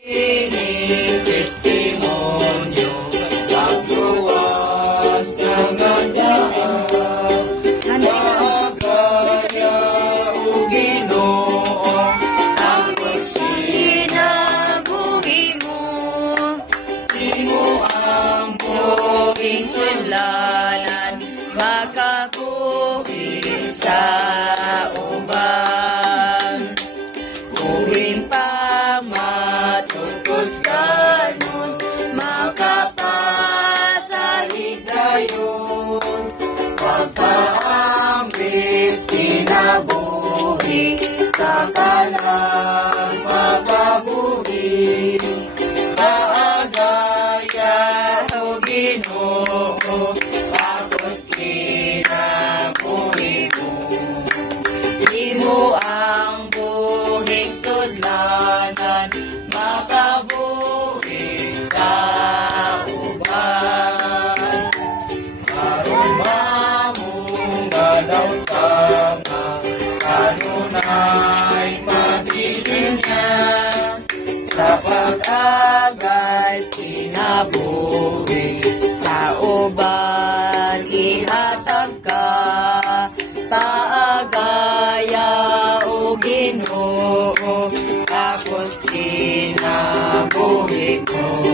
Ining testimonyo, pagluwas ng asahan, maagaya o Ginoo, Tapos kinabuhi mo, imo ang buhing sudlanan, makabuhi sa uban. Buhin pa matutos ka nun, makapasalig dayon, pagkaambis kinabuhi, sa kanang pagkabuhi, kaagaya o Ginoo, tapos kinabuhi mo. Imo ang buhing sudlanan, makabuhi sa uban. Aron mamong galaw sama, kanunay pag-ibig niya, sa pag-agay sinabuhi, Sa uban ihatag ka, paagaya o Ginoo, tapos kinabuhi mo.